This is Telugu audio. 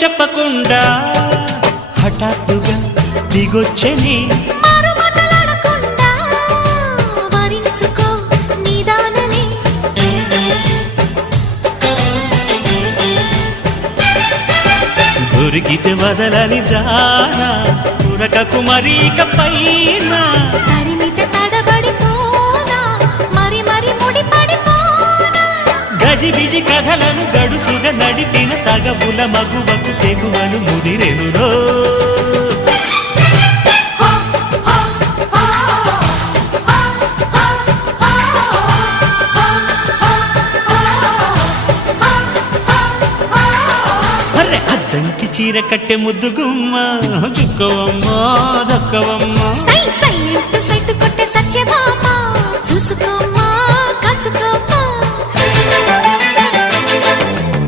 చెప్పకుండా హఠాత్తుగా దిగొచ్చని దొరికితే వదలని దానా పురకకు మరీక పైన గజిబిజి కథలను గడుసుగా నడిపిన తగబుల మగువకు తెగువను ముదిరెనురో అద్దంకి చీర కట్టె ముద్దు గుమ్మ చుక్కవమ్మ దక్కవమ్మ సై సై అంటూ సైతు కొట్టే సత్యభామ చూసుకోమ్మ